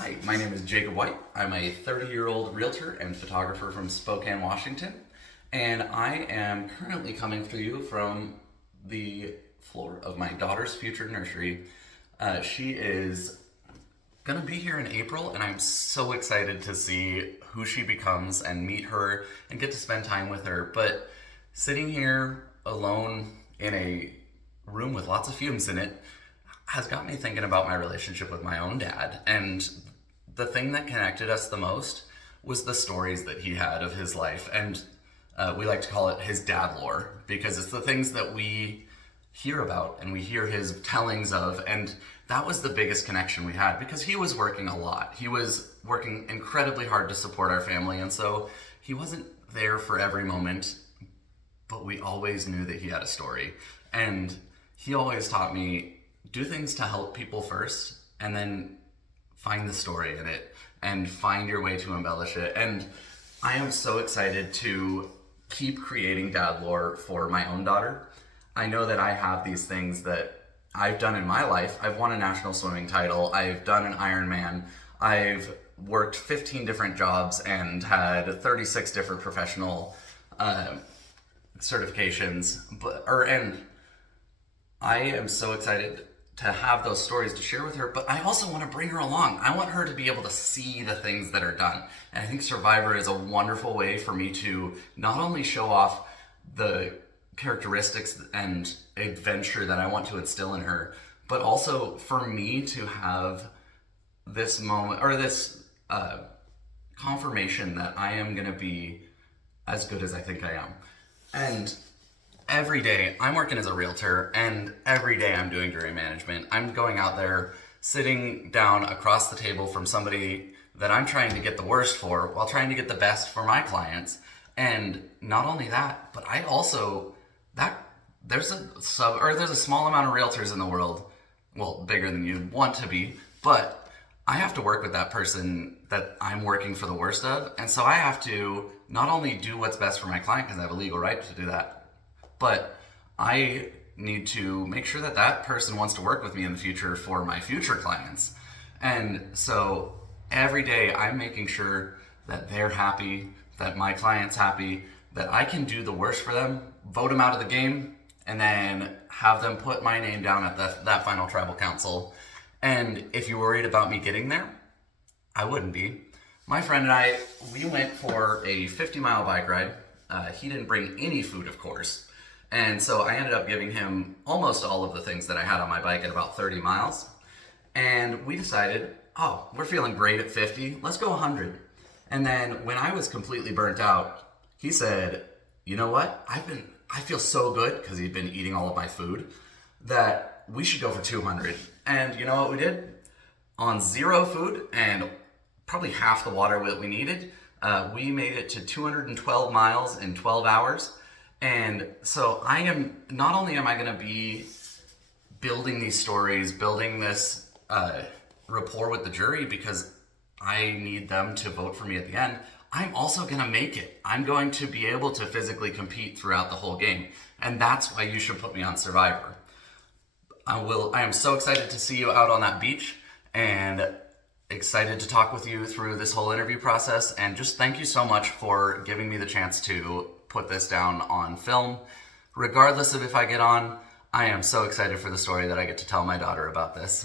Hi, my name is Jacob White. I'm a 30-year-old realtor and photographer from Spokane, Washington, and I am currently coming to you from the floor of my daughter's future nursery. She is gonna be here in April, and I'm so excited to see who she becomes and meet her and get to spend time with her. But sitting here alone in a room with lots of fumes in it has got me thinking about my relationship with my own dad. And the thing that connected us the most was the stories that he had of his life. And we like to call it his dad lore, because it's the things that we hear about and we hear his tellings of. And that was the biggest connection we had, because he was working a lot. He was working incredibly hard to support our family. And so he wasn't there for every moment, but we always knew that he had a story. And he always taught me, do things to help people first, and then find the story in it and find your way to embellish it. And I am so excited to keep creating dad lore for my own daughter. I know that I have these things that I've done in my life. I've won a national swimming title. I've done an Ironman. I've worked 15 different jobs and had 36 different professional certifications. And I am so excited to have those stories to share with her, but I also want to bring her along. I want her to be able to see the things that are done. And I think Survivor is a wonderful way for me to not only show off the characteristics and adventure that I want to instill in her, but also for me to have this moment, or this confirmation that I am going to be as good as I think I am. And every day I'm working as a realtor, and every day I'm doing jury management. I'm going out there, sitting down across the table from somebody that I'm trying to get the worst for while trying to get the best for my clients. And not only that, but I also, there's a small amount of realtors in the world, well, bigger than you'd want to be, but I have to work with that person that I'm working for the worst of. And so I have to not only do what's best for my client, because I have a legal right to do that, but I need to make sure that that person wants to work with me in the future for my future clients. And so every day I'm making sure that they're happy, that my client's happy, that I can do the worst for them, vote them out of the game, and then have them put my name down at that final tribal council. And if you're worried about me getting there, I wouldn't be. My friend and I, we went for a 50-mile bike ride. He didn't bring any food, of course. And so I ended up giving him almost all of the things that I had on my bike at about 30 miles. And we decided, oh, we're feeling great at 50, let's go 100. And then when I was completely burnt out, he said, you know what? I feel so good, because he'd been eating all of my food, that we should go for 200. And you know what we did? On zero food and probably half the water that we needed, we made it to 212 miles in 12 hours. And so not only am I going to be building these stories, building this rapport with the jury, because I need them to vote for me at the end, I'm also going to make it. I'm going to be able to physically compete throughout the whole game. And that's why you should put me on Survivor. I am so excited to see you out on that beach, and excited to talk with you through this whole interview process. And just thank you so much for giving me the chance to put this down on film. Regardless of if I get on, I am so excited for the story that I get to tell my daughter about this.